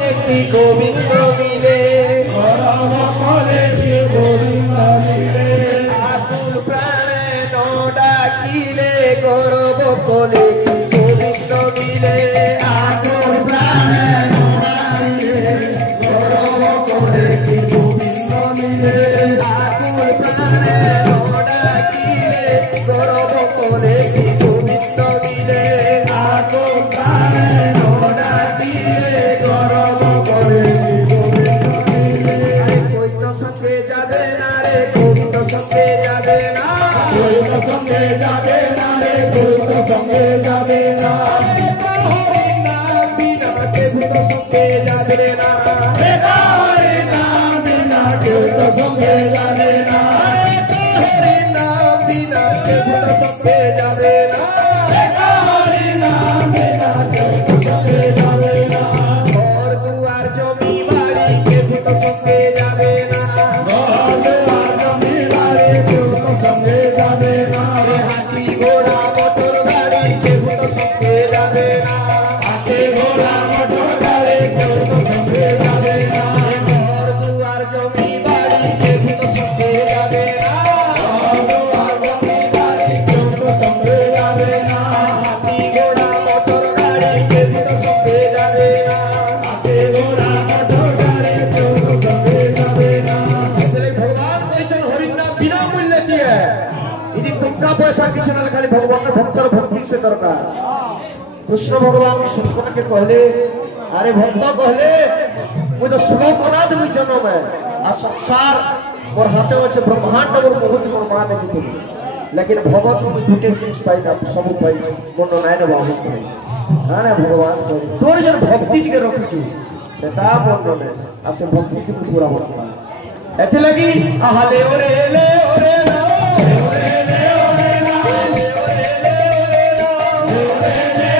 गोविंद मिले आकुल प्राणे नो डाकिले गौरव कोले गोविंद मिले आकुल प्राणे नो डाकिले गौरव कोले गोविंद मिले आकुल प्राणे नो डाकिले गौरव कोले गोविंद मिले आकुल प्राणे नो डाकिले गौरव कोले गोविंद मिले कोई तो संगे जाबे ना रे कोई तो संगे जाबे ना कोई तो संगे जाबे ना रे कोई तो संगे जाबे ना हरि नाम बिना के तो संगे जाबे ना हरि नाम बिना के तो संगे जाबे ना हरि नाम बिना के तो संगे जाबे ना हरि नाम बिना के तो संगे जाबे ना और दुआर जमी बाड़ी के तो संगे जाबे ना और दुआर जमी बाड़ी के तो संगे जाबे ना हाथी घोड़ा मोटर गाड़ी के तो संगे जाबे ना हाथी घोड़ा मोटर गाड़ी के तो संगे जाबे ना और दुआर जमी बाड़ी के तो संगे जाबे ना और दुआर जमी बाड़ी के तो संगे जाबे ना हाथी घोड़ा मोटर गाड़ी के तो संगे जाबे ना हाथी घोड़ा मोटर गाड़ी के तो संगे जाबे ना इसलिए भगवान कहते हरि नाम बिना मूल्य दिए यदि टंका पैसा किसी ना खाली भगवान भक्तर भक्ति से दरकार कृष्ण भगवान सुषमा के कहले अरे भक्त कहले मुझे श्लोक अनाथ हुई जन्म है आ संसार मोर हाथे में ब्रह्मांड और बहुत मोर मां ने दी लेकिन भगवत में गुटे जिनिस पाई ना सब पाई मन नायन बाबू पाई हाने भगवान तोर जन भक्ति के रखछु सेता मन में आसे भक्ति के पूरा होता एथे लगी आले ओरे ले ओरे ना ओरे ले ओरे ना ओरे ले ओरे ना ओरे ले